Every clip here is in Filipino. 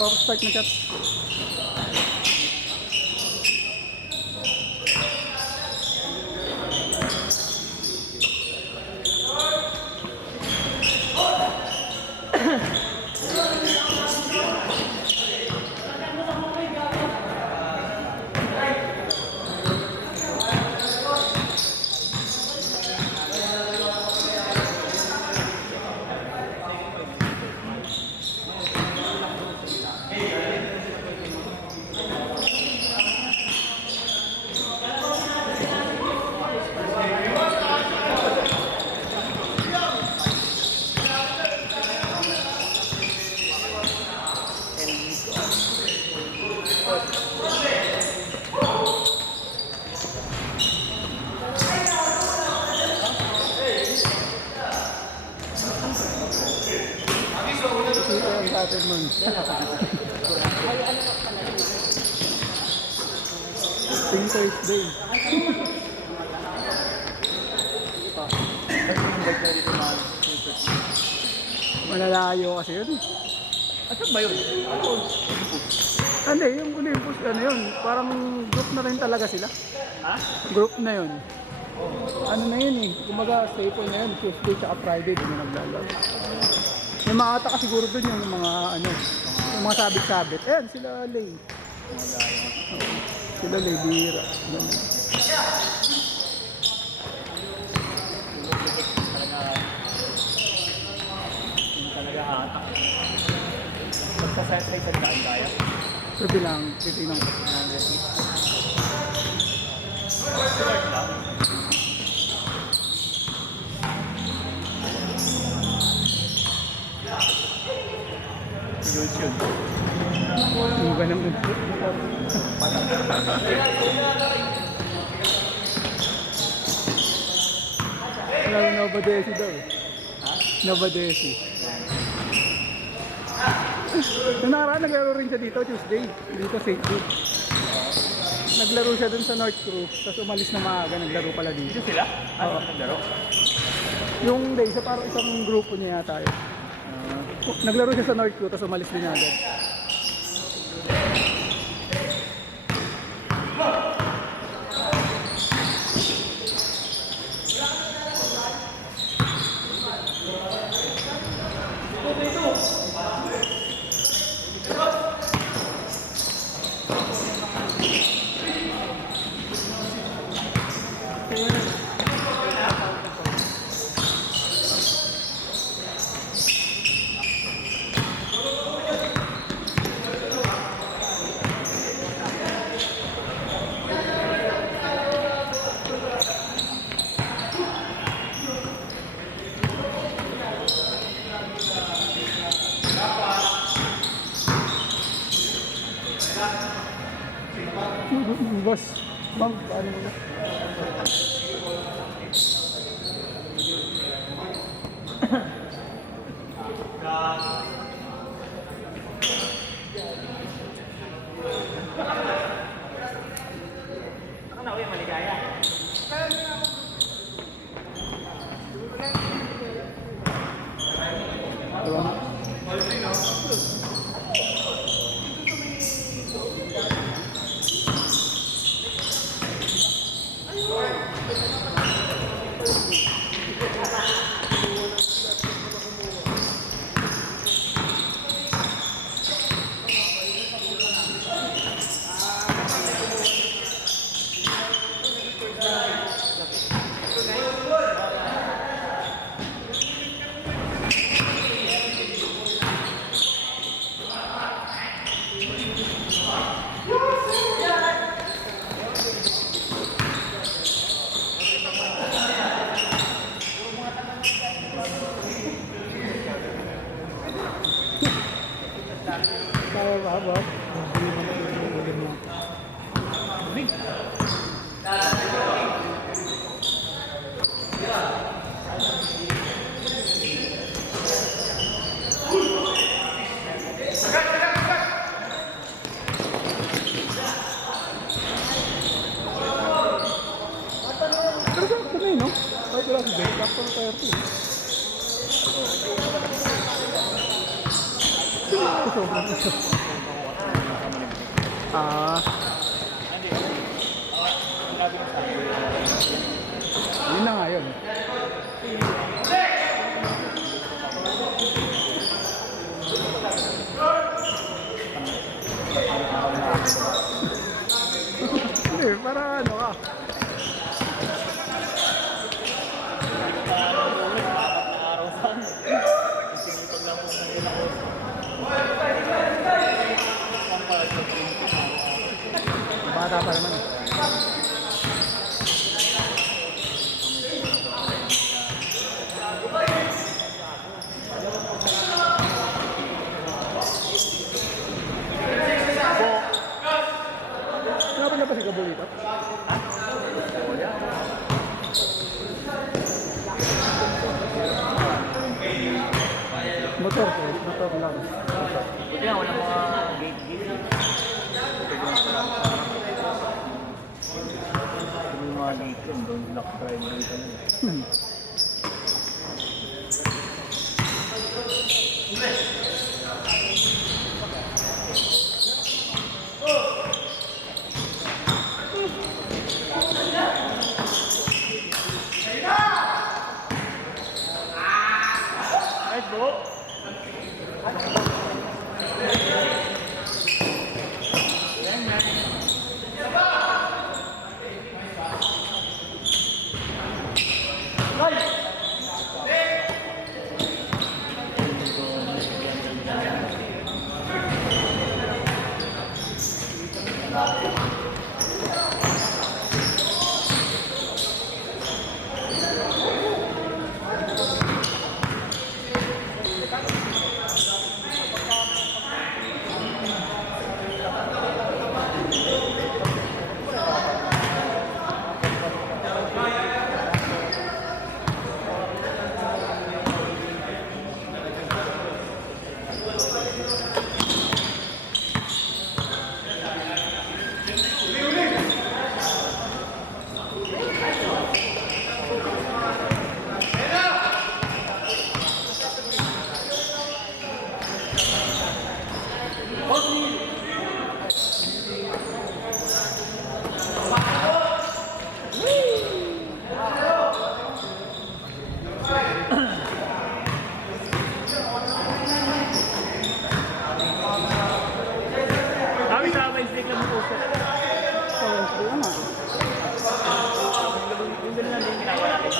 Power start na chat. Painter's Day. Malalayo kasi yun. Asan ba yun? Ano yung Olympus, ano yun? Parang group na rin talaga sila. Ha? Group na yun. Ano na yun eh. Kumaga staple na yun. Tuesday tsaka Friday din yung naglalaro. May mga ata ka siguro dun yung mga ano. Yung mga sabit-sabit. Ayan sila Lay. Sila Lay Bira. Ganun. Talaga ata. Magsasayat sa daan kaya? So bilang, titignan ko. YouTube. Yung ganang wala yung Novadesi daw eh. Ha? Novadesi. Nung nakaraan naglaro rin siya dito Tuesday. Dito St. Jude. Naglaro siya dun sa North Crew. Tapos umalis na maaga. Naglaro pala dito. Dito sila? Oo. Naglaro? Yung day, sa parang isang grupo niya yata yun. Naglaro siya sa North Crew. Tapos umalis din agad. Boss, ma'am, paano mo na? Ako na uwi, maligaya. Kaya ba, boss? Hindi mo na ulit mo. Pero sakto na yun, no? Kahit wala si Jake, sakto na 30. sobrang uso. Ah, Hindi. Sabi mo sa akin. yun na nga yun. Para ano ka? Bata pa naman. Kenapa na ba si Gabo dito? Motor ko, motor lang. Buti nga, wala mga gate-gate. Yung mga dito, doon lock drive dito na. Nice, bro. Kami sa may stick lang mo po. Yung ganun lang din tawa natin.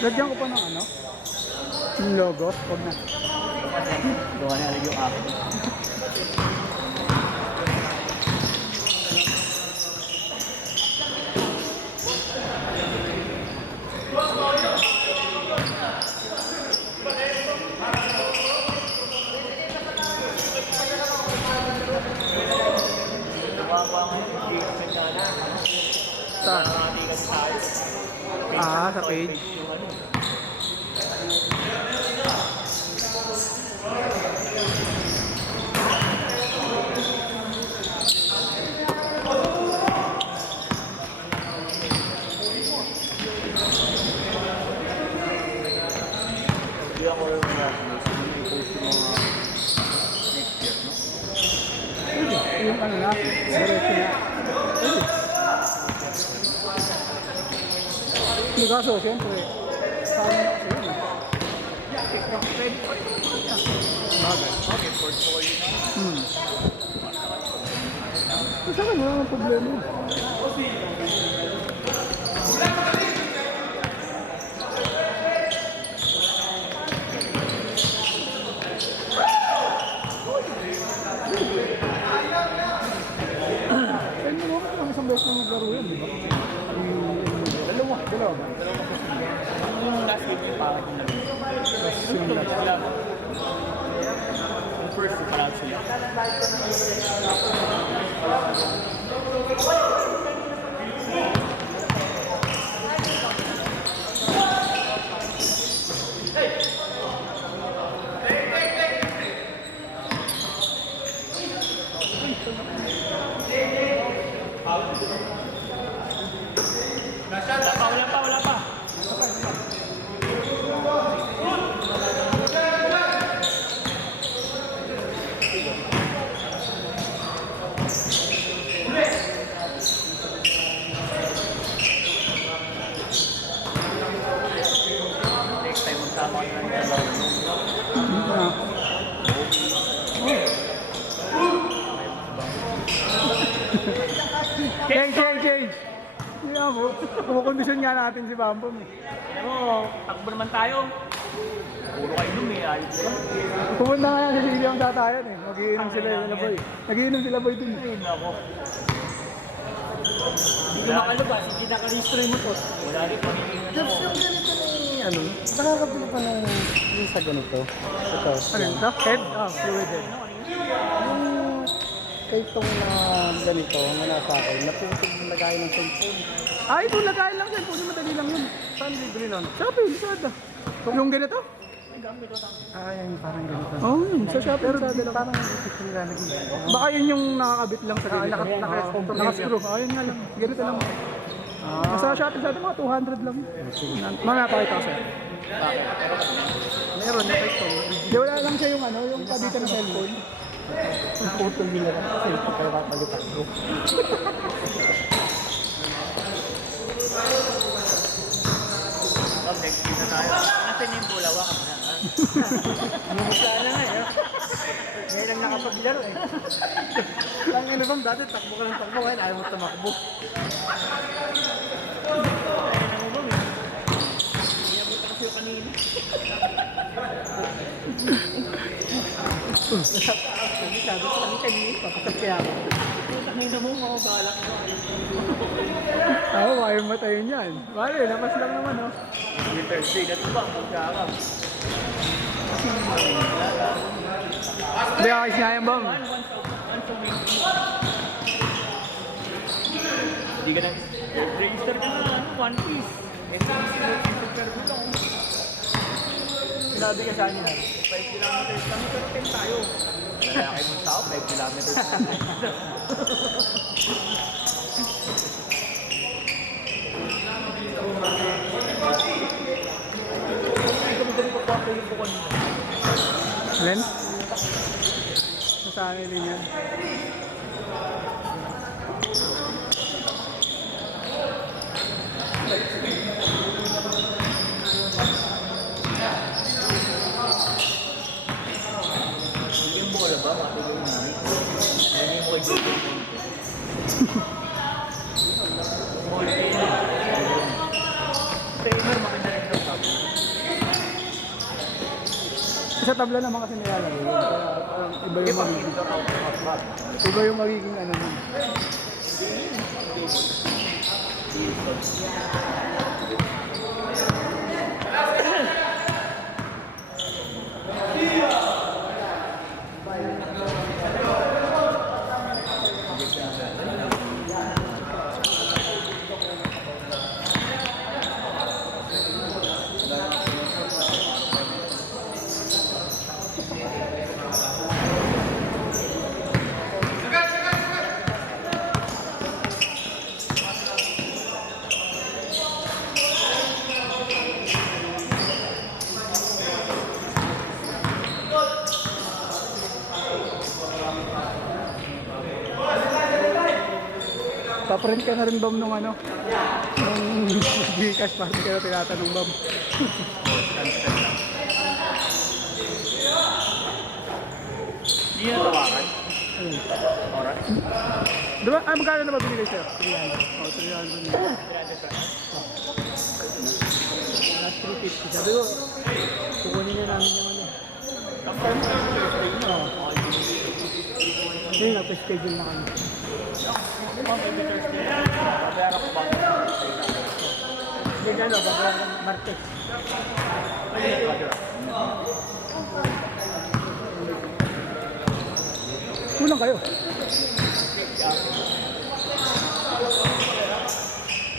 Lagyan ko pa ng ano? Yung logo? Huwag na. Gawa na lang yung akin. Sa? Ah, sa page. Hindi ako yung post yung mga next year, no? Pwede. Yung ano na. Diretso na. Pwede. Yung kaso, siyempre. Paano na kasi yun eh. Pwede pa rin naman yan. Bagay. Okay, portfolio na. Sa akin, wala nang problema yun. Pwede mo naman lang isang beses na maglaro yun, di ba? Dalawa ba? Yung last game yung pangit yung laro. Tapos yung last. Yung first yung parang sila. Wala pa. nga mo. Kumukondisyon nga natin si Bambam eh. Alam mo, takbo naman tayo. Puro kayo dum eh, ayos ko. Pumunta nga yan sa Sili ang tatayan eh. Magiinom sila yung boy. Nagiinom sila boy dun eh. Ayun ako. Hindi makalabas, hindi nakarehistro yung motor. Wala rin pagiging Tapos yung ganito ni, ano, nakakabili pa ng yung sa ganito. Ito. Ano yun? Ito? Head? Ah, fluid head. Yung kay itong ganito, na nasa akin, naputog yung lagay ng cellphone. Ah, ito lagayin lang yan. Pwede madali lang yun. Saan bibili nun? Shopee, Lazada. Yung ganito? Ah, yan, parang ganito. Oo, oh, yun. Sa Shopee, Pero Lazada lang. parang ito yung nilalagay. Baka yun yung nakakabit lang sa ganito. Naka-screw. Ah, yun nga lang. Ganito lang. Nasa Shopee, Lazada mga 200 lang. Mamaya pakita ko sa'yo. Meron na ito. Di wala lang siya yung ano, yung kabitan ng cellphone. Ang putol nila ng cellphone kaya papalitan ko. Ma'am, next year na tayo. Nasaan yung bulawa ka na? Mumukha na nga eh. Ngayon lang nakapaglaro eh. Lang ano bang dati takbo ka ng takbo ngayon ayaw mo tumakbo. Sabi ko kami kanina, papasap kaya ako. Ngayon mo, mga balak mo. Oo, kaya matayin yan. Bale, lapas lang naman oh. Yung Thursday na ito ba? Magkakam. Hindi, ayos nga yan, Bang. Once a week. Hindi ka na. Register ka na, One Piece. Super lang. Sinabi ka sa akin yan. 5 kilometers kami, pero 10 tayo. Lalaki mong tao, 5 kilometers kami. Len? Nasaan din yan? Yung bola ba? Matulog namin. Hindi mo kayo. Small game. Trainer, maganda rin daw sabi. Sa tabla naman kasi nilalagay yun. Kaya parang iba yung magiging. Iba yung magiging ano nun. Pa-print ka na rin, Bam, nung ano? Nung Gcash, parang kayo tinatanong, Bam. Hindi na tawakan. Oras. Diba? Ah, magkano na ba binigay sa'yo? 300. Oh, 300 na. Last 350. Sabi ko, kukunin na namin yung ano. Confirm ka yung Thursday mo. Ngayon, nag-schedule na kami. Maybe Thursday. Babayaran ko ba? Hindi ano, babayaran ng Martes. Kulang kayo.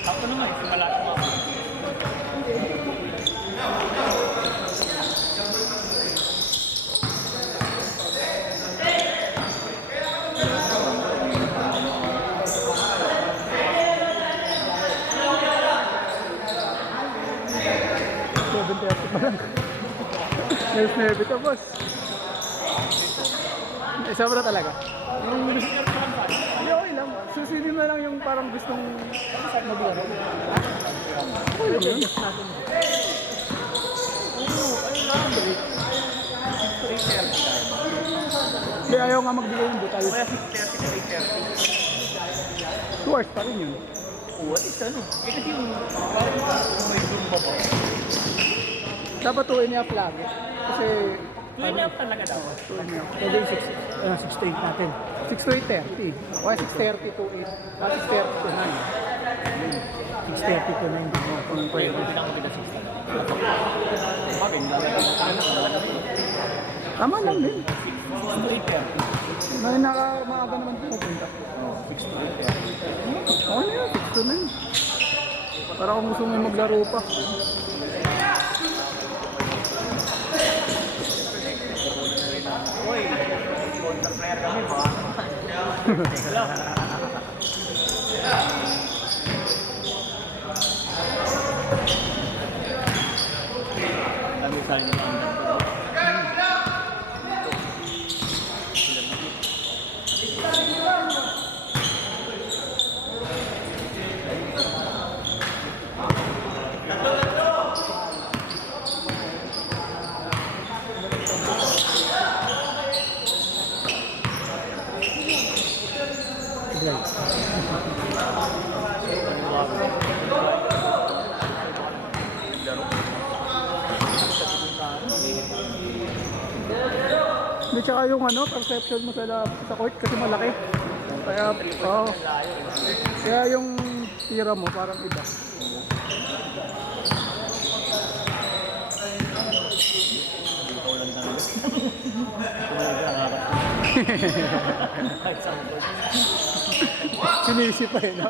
Ako naman, simula sa mga. Nerve nerve ito, boss. Eh, sobra talaga. Hindi, okay lang. Susinin na lang yung parang gustong maglaro. Okay lang yun. Hindi, ayaw nga magbigay yung tayo. Kaya 6:30 to 8:30. 2 hours pa rin yun. Oo, at least ano. Eh kasi yung parang may zumba pa. Dapat 2.5 lagi. Kasi, Tuwing na talaga dapat. 2.5. Pwede yung 6 to 8 natin. 6 to 8.30. O 6.30 to 8. 6.30 to 9. 6:30 to 9. Kung pwede. Hindi lang kita 60. Bakit? Talaga Tama lang din. 6 to 8. Maaga naman pupunta. 6 to 8. Oo na yun, 6 to 9. Para kung gusto mo maglaro pa. Uy, sponsor player kami, baka naman. Kami sa inyo ang Hindi, tsaka yung ano, perception mo sa court kasi malaki. Kaya, oh, kaya yung tira mo parang iba. kahit saan ko. Sinisi pa eh, no?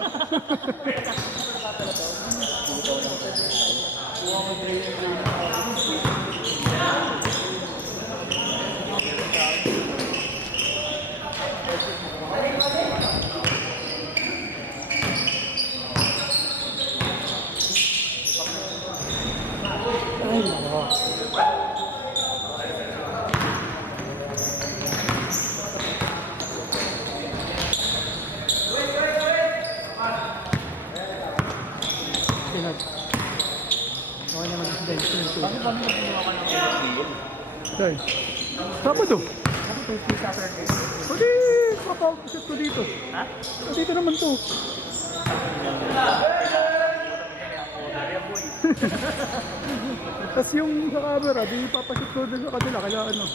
Ay, nako. Sinod. Okay naman ang bench yung two. Bakit kami nagbuha ka ng deal? Dahil, Sabado. Ako 50 Saturday. Pwede, papapusip ko dito. Ha? Dito naman to. Tapos yung sa camera, di papasip ko dun sa kanila, kaya ano.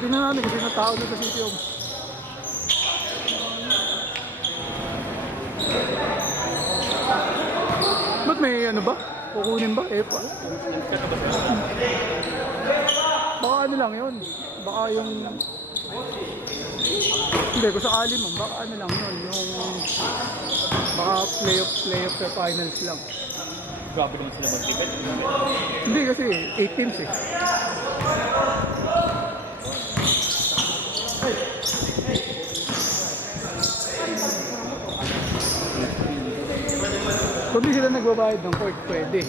Tingnan namin kasi na tao na sa city of. Ba't may ano ba? Kukunin ba? Eh, baka ano lang yun. Baka yung... Hindi, kung sakali mo, baka ano lang yun. Yung... Baka playoff sa finals lang. Grabe naman sila mag-debate. Hindi kasi 8 teams eh. Kung di sila nagbabayad ng court, pwede.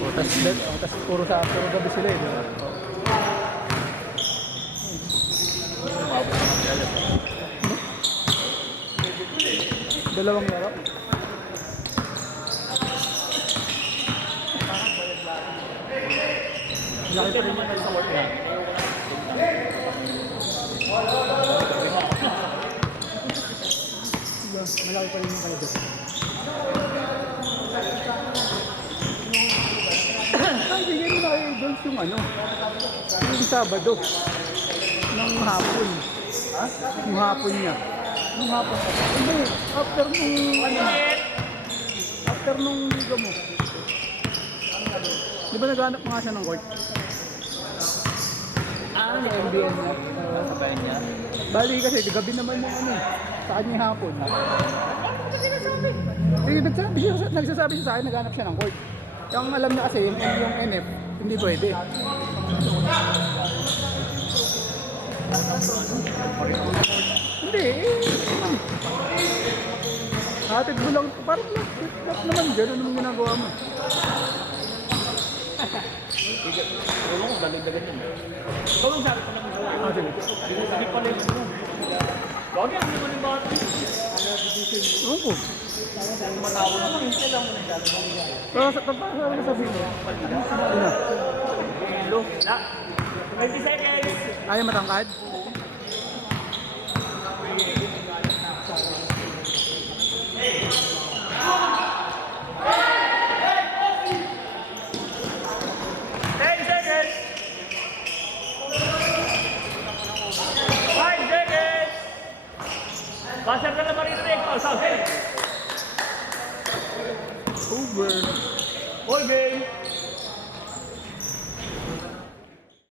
O, tas puro gabi sila eh. Diba? Dalawang laro. Laki pa naman sa work yan. Malaki pa rin yung kayo doon. Ay, bigyan mo na kayo doon yung ano. Yung Sabado. Ng hapon. Ha? Yung hapon niya. Nung hapon pa. Hindi, after nung ano. After nung liga mo. Di ba naghanap nga siya ng court? Ah, sa MBN mo? Sa bayan niya? Bali kasi, gabi naman yung ano. Sa kanya yung hapon. Eh, nagsasabi siya sa akin, naghanap siya ng court. Yung alam niya kasi, yung NF, hindi pwede. Hindi, hatid mo lang, parang lang naman, gano'n naman ginagawa mo. Ewan ko, dalag-dagan yun. Ikaw yung sabi ko naman sa Ah, sige. Hindi pala yun yun. Gagi, ang naman yung bata. Ewan ko. Matawa naman yung sila mo na siya. Pero sa tapos, ano sabihin mo? Ano na? Hello. Na. 20 seconds. Ayaw matangkad? Basher na naman rin Rick. Pausaw, hey. Over. All game.